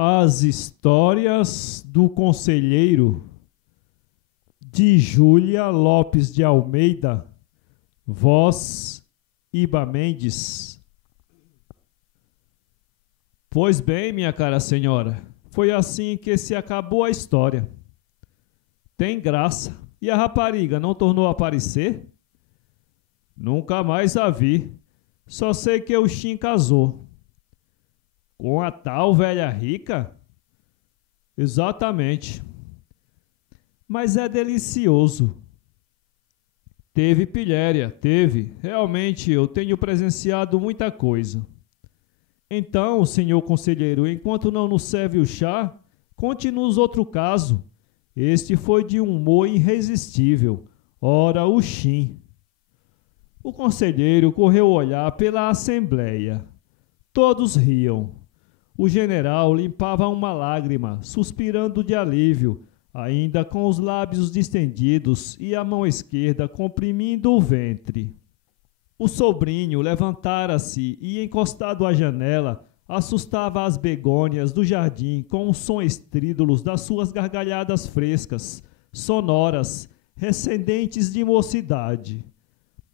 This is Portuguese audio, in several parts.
As Histórias do Conselheiro, de Júlia Lopes de Almeida, voz Iba Mendes. Pois bem, minha cara senhora, foi assim que se acabou a história. Tem graça. E a rapariga não tornou a aparecer? Nunca mais a vi. Só sei que o Xim casou. Com a tal velha rica? Exatamente. Mas é delicioso. Teve pilhéria, teve. Realmente eu tenho presenciado muita coisa. Então, senhor conselheiro, enquanto não nos serve o chá, conte-nos outro caso. Este foi de um humor irresistível. Ora, o Xim. O conselheiro correu olhar pela assembleia. Todos riam. O general limpava uma lágrima, suspirando de alívio, ainda com os lábios distendidos e a mão esquerda comprimindo o ventre. O sobrinho levantara-se e, encostado à janela, assustava as begônias do jardim com os sons estrídulos das suas gargalhadas frescas, sonoras, recendentes de mocidade.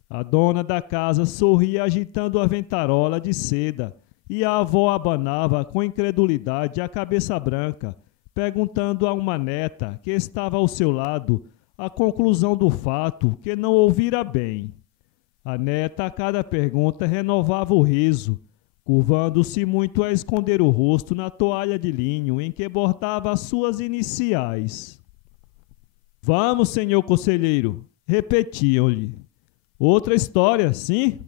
A dona da casa sorria agitando a ventarola de seda e a avó abanava com incredulidade a cabeça branca, perguntando a uma neta que estava ao seu lado a conclusão do fato que não ouvira bem. A neta, a cada pergunta, renovava o riso, curvando-se muito a esconder o rosto na toalha de linho em que bordava as suas iniciais. Vamos, senhor conselheiro, repetiam-lhe. Outra história, sim?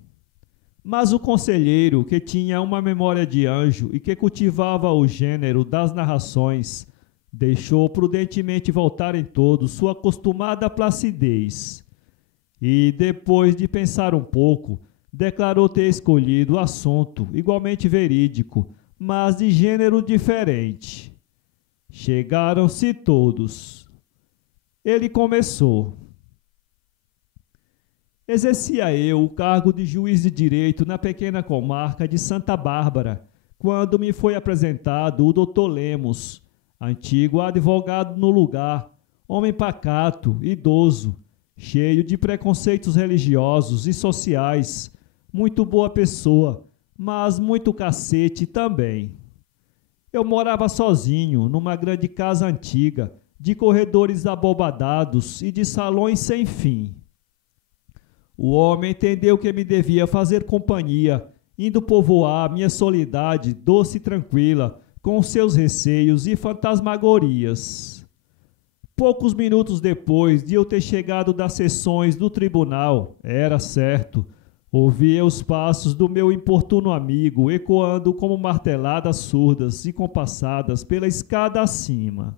Mas o conselheiro, que tinha uma memória de anjo e que cultivava o gênero das narrações, deixou prudentemente voltar em todo sua acostumada placidez. E, depois de pensar um pouco, declarou ter escolhido assunto igualmente verídico, mas de gênero diferente. Chegaram-se todos. Ele começou. Exercia eu o cargo de juiz de direito na pequena comarca de Santa Bárbara, quando me foi apresentado o Dr. Lemos, antigo advogado no lugar, homem pacato, idoso, cheio de preconceitos religiosos e sociais, muito boa pessoa, mas muito cacete também. Eu morava sozinho numa grande casa antiga, de corredores abobadados e de salões sem fim. O homem entendeu que me devia fazer companhia, indo povoar minha solidade doce e tranquila, com seus receios e fantasmagorias. Poucos minutos depois de eu ter chegado das sessões do tribunal, era certo, ouvia os passos do meu importuno amigo ecoando como marteladas surdas e compassadas pela escada acima.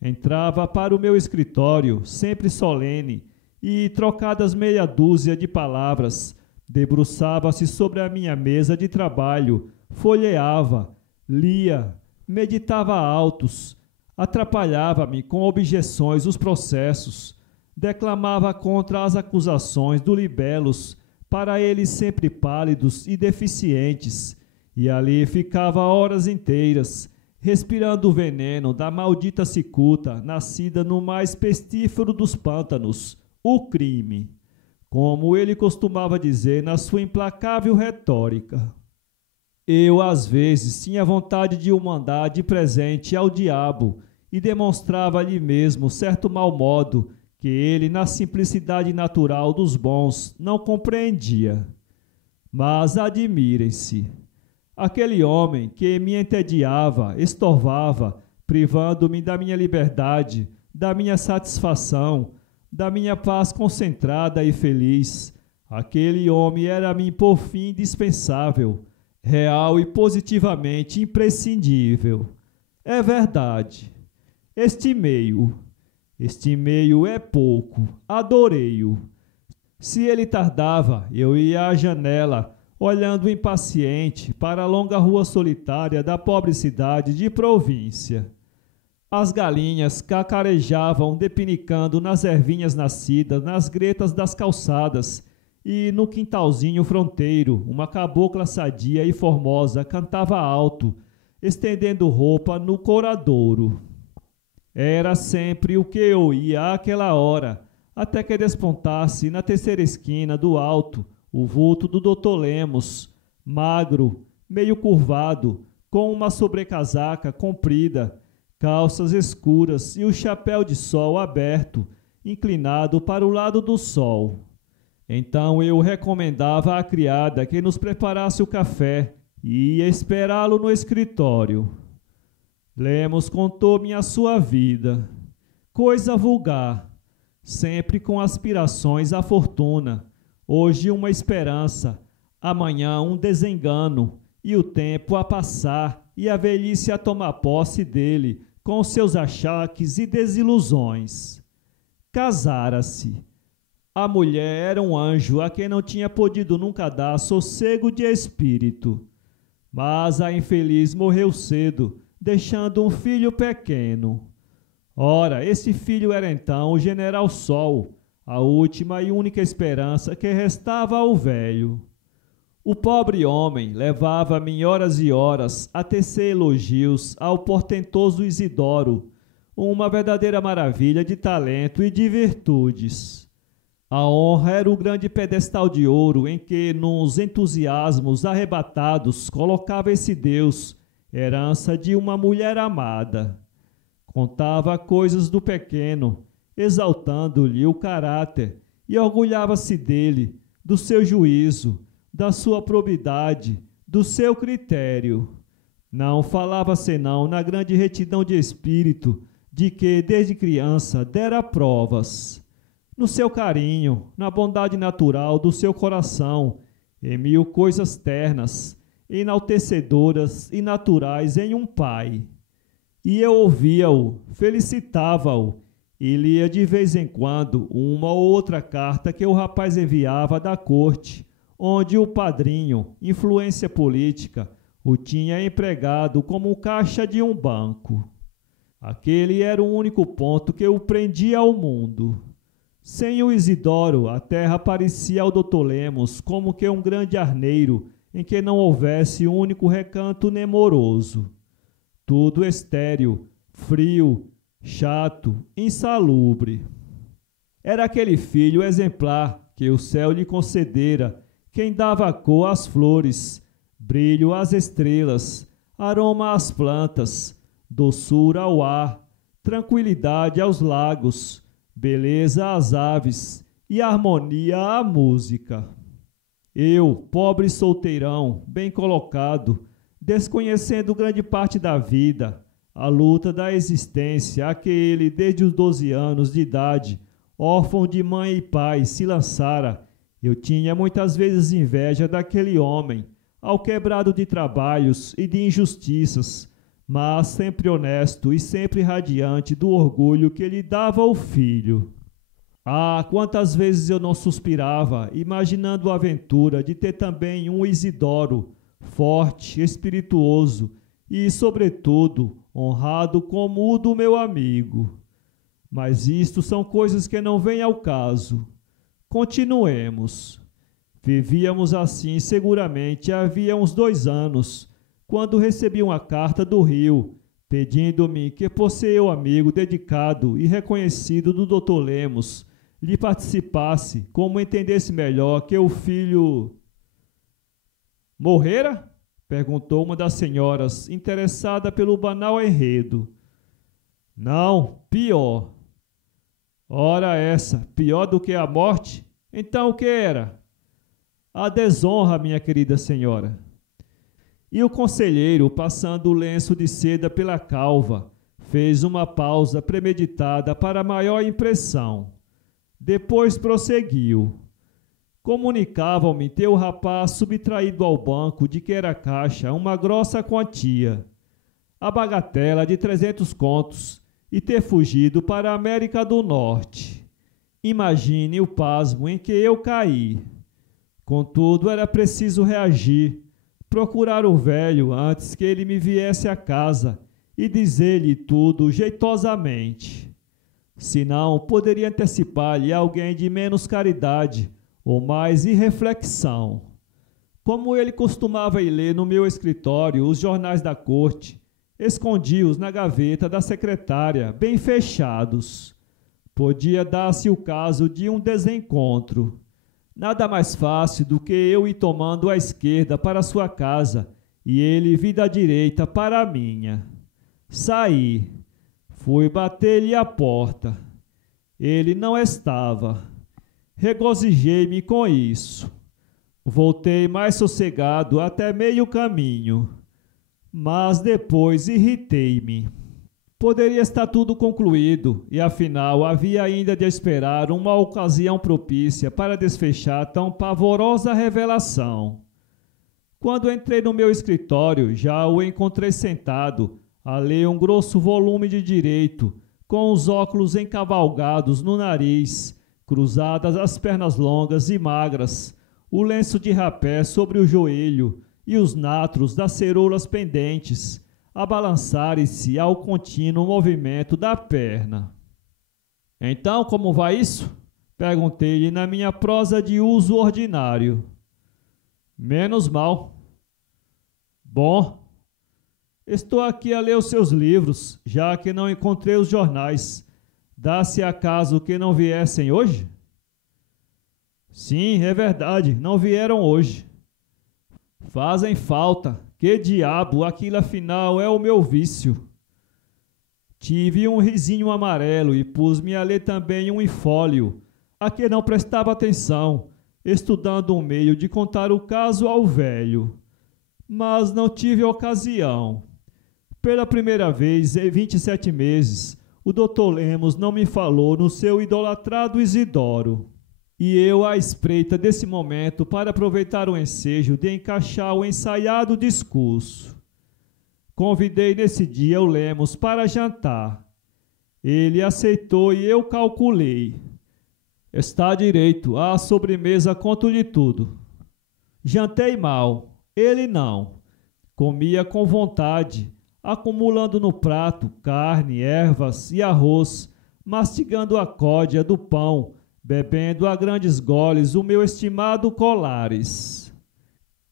Entrava para o meu escritório, sempre solene, e, trocadas meia dúzia de palavras, debruçava-se sobre a minha mesa de trabalho, folheava, lia, meditava altos, atrapalhava-me com objeções os processos, declamava contra as acusações do libelos, para eles sempre pálidos e deficientes, e ali ficava horas inteiras, respirando o veneno da maldita cicuta nascida no mais pestífero dos pântanos, o crime, como ele costumava dizer na sua implacável retórica. Eu, às vezes, tinha vontade de o mandar de presente ao diabo e demonstrava ali mesmo certo mau modo que ele, na simplicidade natural dos bons, não compreendia. Mas admirem-se. Aquele homem que me entediava, estorvava, privando-me da minha liberdade, da minha satisfação, da minha paz concentrada e feliz, aquele homem era a mim por fim indispensável, real e positivamente imprescindível. É verdade. Estimei-o é pouco, adorei-o. Se ele tardava, eu ia à janela, olhando impaciente para a longa rua solitária da pobre cidade de província. As galinhas cacarejavam depinicando nas ervinhas nascidas nas gretas das calçadas, e no quintalzinho fronteiro uma cabocla sadia e formosa cantava alto, estendendo roupa no couradouro. Era sempre o que eu ia àquela hora, até que despontasse na terceira esquina do alto o vulto do Dr. Lemos, magro, meio curvado, com uma sobrecasaca comprida, calças escuras e o chapéu de sol aberto, inclinado para o lado do sol. Então eu recomendava à criada que nos preparasse o café e ia esperá-lo no escritório. Lemos contou-me a sua vida. Coisa vulgar, sempre com aspirações à fortuna, hoje uma esperança, amanhã um desengano, e o tempo a passar e a velhice a tomar posse dele com seus achaques e desilusões. Casara-se. A mulher era um anjo a quem não tinha podido nunca dar sossego de espírito. Mas a infeliz morreu cedo, deixando um filho pequeno. Ora, esse filho era então o General Sol, a última e única esperança que restava ao velho. O pobre homem levava-me horas e horas a tecer elogios ao portentoso Isidoro, uma verdadeira maravilha de talento e de virtudes. A honra era o grande pedestal de ouro em que, nos entusiasmos arrebatados, colocava esse Deus, herança de uma mulher amada. Contava coisas do pequeno, exaltando-lhe o caráter, e orgulhava-se dele, do seu juízo, da sua probidade, do seu critério. Não falava senão na grande retidão de espírito, de que, desde criança, dera provas. No seu carinho, na bondade natural do seu coração, em mil coisas ternas, enaltecedoras e naturais em um pai. E eu ouvia-o, felicitava-o, e lia de vez em quando uma ou outra carta que o rapaz enviava da corte, onde o padrinho, influência política, o tinha empregado como caixa de um banco. Aquele era o único ponto que o prendia ao mundo. Sem o Isidoro, a terra parecia ao Dr. Lemos como que um grande arneiro em que não houvesse um único recanto nemoroso. Tudo estéril, frio, chato, insalubre. Era aquele filho exemplar que o céu lhe concedera, quem dava cor às flores, brilho às estrelas, aroma às plantas, doçura ao ar, tranquilidade aos lagos, beleza às aves e harmonia à música. Eu, pobre solteirão, bem colocado, desconhecendo grande parte da vida, a luta da existência a que ele, desde os 12 anos de idade, órfão de mãe e pai, se lançara, eu tinha muitas vezes inveja daquele homem, ao quebrado de trabalhos e de injustiças, mas sempre honesto e sempre radiante do orgulho que lhe dava o filho. Ah, quantas vezes eu não suspirava, imaginando a aventura de ter também um Isidoro, forte, espirituoso e, sobretudo, honrado como o do meu amigo. Mas isto são coisas que não vêm ao caso. Continuemos. Vivíamos assim seguramente havia uns 2 anos, quando recebi uma carta do Rio, pedindo-me que, por ser eu amigo dedicado e reconhecido do Dr. Lemos, lhe participasse, como entendesse melhor que o filho... Morrera? Perguntou uma das senhoras, interessada pelo banal enredo. Não, pior. Ora essa, pior do que a morte? Então o que era? A desonra, minha querida senhora. E o conselheiro, passando o lenço de seda pela calva, fez uma pausa premeditada para maior impressão. Depois prosseguiu. Comunicavam-me ter o rapaz subtraído ao banco de que era caixa uma grossa quantia, a bagatela de 300 contos, e ter fugido para a América do Norte. Imagine o pasmo em que eu caí. Contudo, era preciso reagir, procurar o velho antes que ele me viesse à casa e dizer-lhe tudo jeitosamente. Senão, poderia antecipar-lhe alguém de menos caridade ou mais irreflexão. Como ele costumava ir ler no meu escritório os jornais da corte, escondi-os na gaveta da secretária, bem fechados. Podia dar-se o caso de um desencontro. Nada mais fácil do que eu ir tomando à esquerda para sua casa e ele vir da direita para a minha. Saí. Fui bater-lhe a porta. Ele não estava. Regozijei-me com isso. Voltei mais sossegado até meio caminho, mas depois irritei-me. Poderia estar tudo concluído e, afinal, havia ainda de esperar uma ocasião propícia para desfechar tão pavorosa revelação. Quando entrei no meu escritório, já o encontrei sentado a ler um grosso volume de direito, com os óculos encavalgados no nariz, cruzadas as pernas longas e magras, o lenço de rapé sobre o joelho e os natros das ceroulas pendentes a balançarem-se ao contínuo movimento da perna. Então, como vai isso? Perguntei-lhe na minha prosa de uso ordinário. Menos mal. Bom, estou aqui a ler os seus livros, já que não encontrei os jornais. Dá-se acaso que não viessem hoje? Sim, é verdade, não vieram hoje. Fazem falta. Que diabo, aquilo afinal é o meu vício. Tive um risinho amarelo e pus-me a ler também um infólio, a que não prestava atenção, estudando um meio de contar o caso ao velho. Mas não tive ocasião. Pela primeira vez em 27 meses, o Dr. Lemos não me falou no seu idolatrado Isidoro. E eu à espreita desse momento para aproveitar o ensejo de encaixar o ensaiado discurso. Convidei nesse dia o Lemos para jantar. Ele aceitou e eu calculei. Está direito, à sobremesa conto-lhe tudo. Jantei mal, ele não. Comia com vontade, acumulando no prato carne, ervas e arroz, mastigando a códea do pão, bebendo a grandes goles o meu estimado Colares.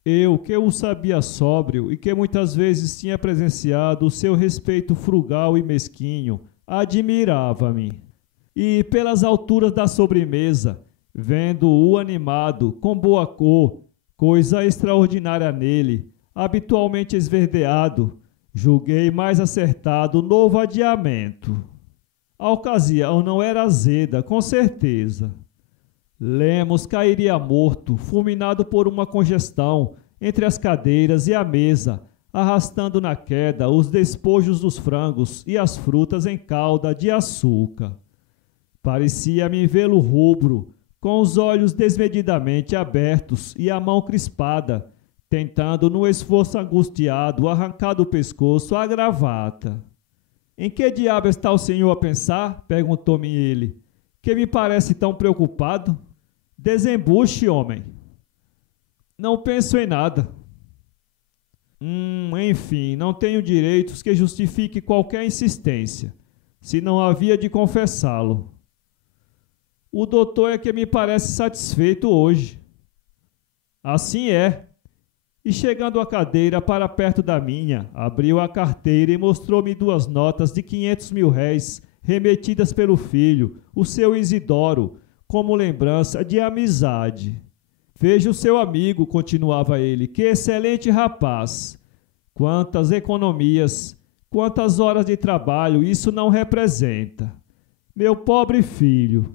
Eu, que o sabia sóbrio e que muitas vezes tinha presenciado o seu respeito frugal e mesquinho, admirava-me. E, pelas alturas da sobremesa, vendo-o animado, com boa cor, coisa extraordinária nele, habitualmente esverdeado, julguei mais acertado o novo adiamento. A ocasião não era azeda, com certeza. Lemos cairia morto, fulminado por uma congestão entre as cadeiras e a mesa, arrastando na queda os despojos dos frangos e as frutas em calda de açúcar. Parecia-me vê-lo rubro, com os olhos desmedidamente abertos e a mão crispada, tentando no esforço angustiado arrancar do pescoço a gravata. Em que diabo está o senhor a pensar? Perguntou-me ele, que me parece tão preocupado. Desembuche, homem. Não penso em nada. Enfim, não tenho direitos que justifique qualquer insistência, se não havia de confessá-lo. O doutor é que me parece satisfeito hoje. Assim é. E chegando à cadeira para perto da minha, abriu a carteira e mostrou-me 2 notas de 500 mil réis remetidas pelo filho, o seu Isidoro, como lembrança de amizade. Veja o seu amigo, continuava ele, que excelente rapaz. Quantas economias, quantas horas de trabalho isso não representa. Meu pobre filho.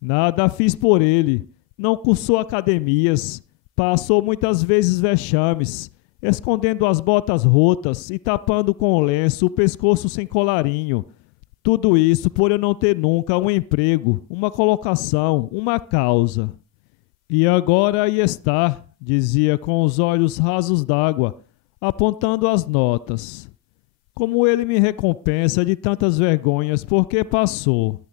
Nada fiz por ele, não cursou academias, passou muitas vezes vexames, escondendo as botas rotas e tapando com o lenço o pescoço sem colarinho. Tudo isso por eu não ter nunca um emprego, uma colocação, uma causa. E agora aí está, dizia com os olhos rasos d'água, apontando as notas. Como ele me recompensa de tantas vergonhas porque passou.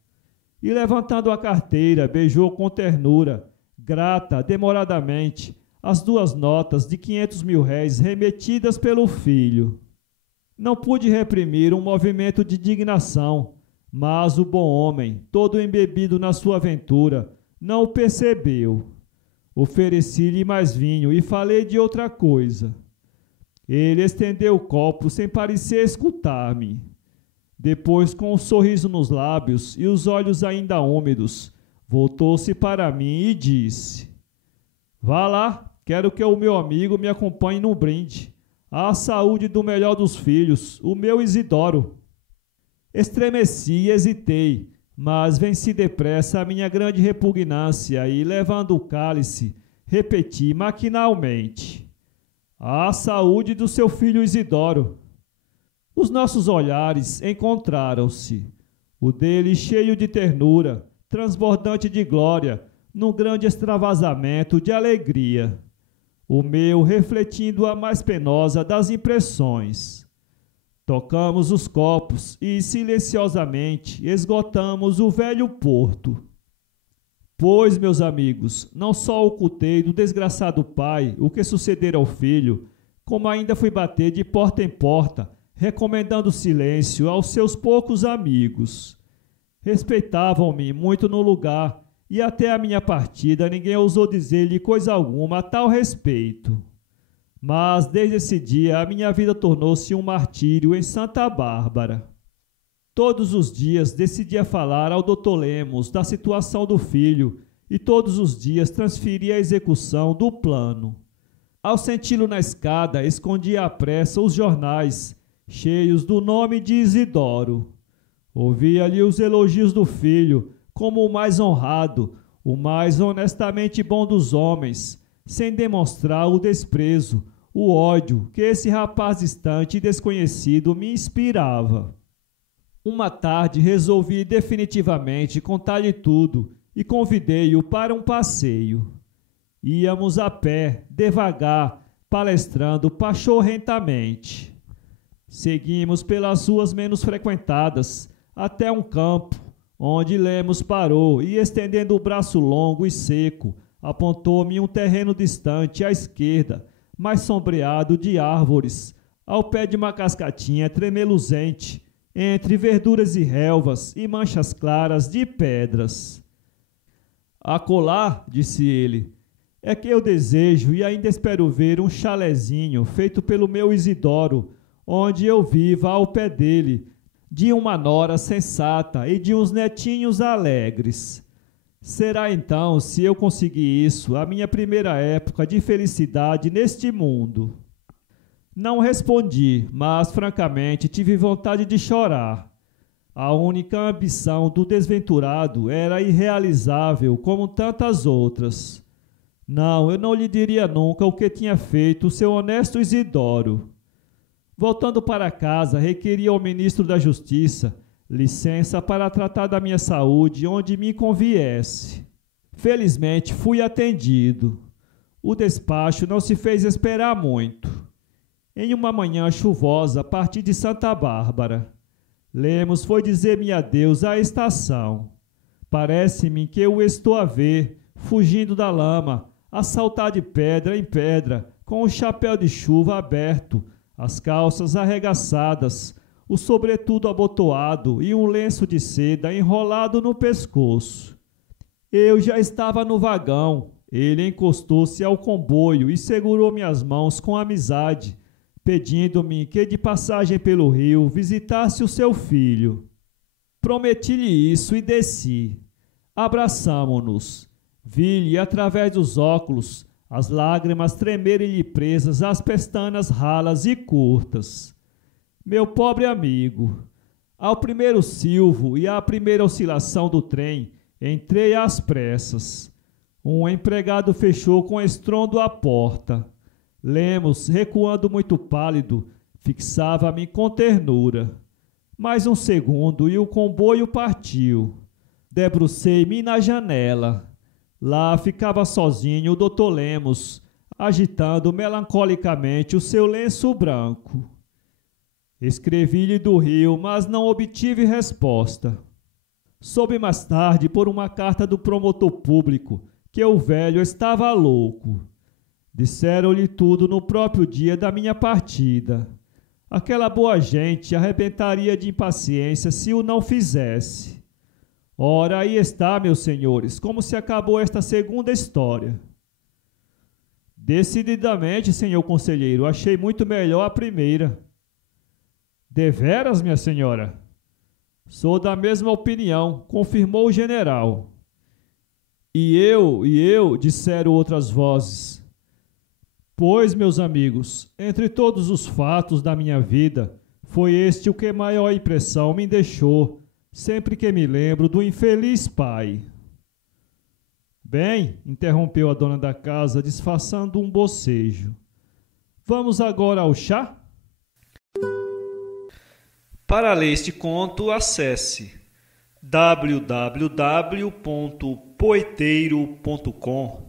E levantando a carteira, beijou com ternura, grata, demoradamente, as 2 notas de 500 mil réis remetidas pelo filho. Não pude reprimir um movimento de indignação, mas o bom homem, todo embebido na sua aventura, não o percebeu. Ofereci-lhe mais vinho e falei de outra coisa. Ele estendeu o copo sem parecer escutar-me. Depois, com um sorriso nos lábios e os olhos ainda úmidos, voltou-se para mim e disse: Vá lá, quero que o meu amigo me acompanhe num brinde. À saúde do melhor dos filhos, o meu Isidoro. Estremeci e hesitei, mas venci depressa a minha grande repugnância e, levando o cálice, repeti maquinalmente: À saúde do seu filho Isidoro. Os nossos olhares encontraram-se, o dele cheio de ternura, transbordante de glória, num grande extravasamento de alegria. O meu refletindo a mais penosa das impressões. Tocamos os copos e, silenciosamente, esgotamos o velho porto. Pois, meus amigos, não só ocultei do desgraçado pai o que sucedera ao filho, como ainda fui bater de porta em porta, recomendando silêncio aos seus poucos amigos. Respeitavam-me muito no lugar, e até a minha partida ninguém ousou dizer-lhe coisa alguma a tal respeito. Mas desde esse dia a minha vida tornou-se um martírio em Santa Bárbara. Todos os dias decidia falar ao Dr. Lemos da situação do filho e todos os dias transferia a execução do plano. Ao senti-lo na escada, escondia à pressa os jornais, cheios do nome de Isidoro. Ouvia-lhe os elogios do filho, como o mais honrado, o mais honestamente bom dos homens, sem demonstrar o desprezo, o ódio que esse rapaz distante e desconhecido me inspirava. Uma tarde resolvi definitivamente contar-lhe tudo e convidei-o para um passeio. Íamos a pé, devagar, palestrando pachorrentamente. Seguimos pelas ruas menos frequentadas, até um campo, onde Lemos parou e, estendendo o braço longo e seco, apontou-me um terreno distante à esquerda, mais sombreado de árvores, ao pé de uma cascatinha tremeluzente, entre verduras e relvas e manchas claras de pedras. Acolá, disse ele, é que eu desejo e ainda espero ver um chalezinho feito pelo meu Isidoro, onde eu viva ao pé dele, de uma nora sensata e de uns netinhos alegres. Será então, se eu conseguir isso, a minha primeira época de felicidade neste mundo. Não respondi, mas francamente tive vontade de chorar. A única ambição do desventurado era irrealizável como tantas outras. Não, eu não lhe diria nunca o que tinha feito o seu honesto Isidoro. Voltando para casa, requeri ao ministro da Justiça licença para tratar da minha saúde onde me conviesse. Felizmente fui atendido. O despacho não se fez esperar muito. Em uma manhã chuvosa, parti de Santa Bárbara. Lemos foi dizer-me adeus à estação. Parece-me que eu o estou a ver, fugindo da lama, a saltar de pedra em pedra, com o chapéu de chuva aberto, as calças arregaçadas, o sobretudo abotoado e um lenço de seda enrolado no pescoço. Eu já estava no vagão. Ele encostou-se ao comboio e segurou minhas mãos com amizade, pedindo-me que de passagem pelo rio visitasse o seu filho. Prometi-lhe isso e desci. Abraçamo-nos. Vi-lhe através dos óculos as lágrimas tremerem-lhe presas às pestanas ralas e curtas. Meu pobre amigo, ao primeiro silvo e à primeira oscilação do trem, entrei às pressas. Um empregado fechou com estrondo a porta. Lemos, recuando muito pálido, fixava-me com ternura. Mais um segundo e o comboio partiu. Debrucei-me na janela. Lá ficava sozinho o Dr. Lemos, agitando melancolicamente o seu lenço branco. Escrevi-lhe do Rio, mas não obtive resposta. Soube mais tarde, por uma carta do promotor público, que o velho estava louco. Disseram-lhe tudo no próprio dia da minha partida. Aquela boa gente arrebentaria de impaciência se o não fizesse. Ora, aí está, meus senhores, como se acabou esta segunda história. Decididamente, senhor conselheiro, achei muito melhor a primeira. Deveras, minha senhora? Sou da mesma opinião, confirmou o general. E eu, disseram outras vozes. Pois, meus amigos, entre todos os fatos da minha vida, foi este o que maior impressão me deixou, sempre que me lembro do infeliz pai. Bem, interrompeu a dona da casa, disfarçando um bocejo. Vamos agora ao chá? Para ler este conto, acesse www.poeteiro.com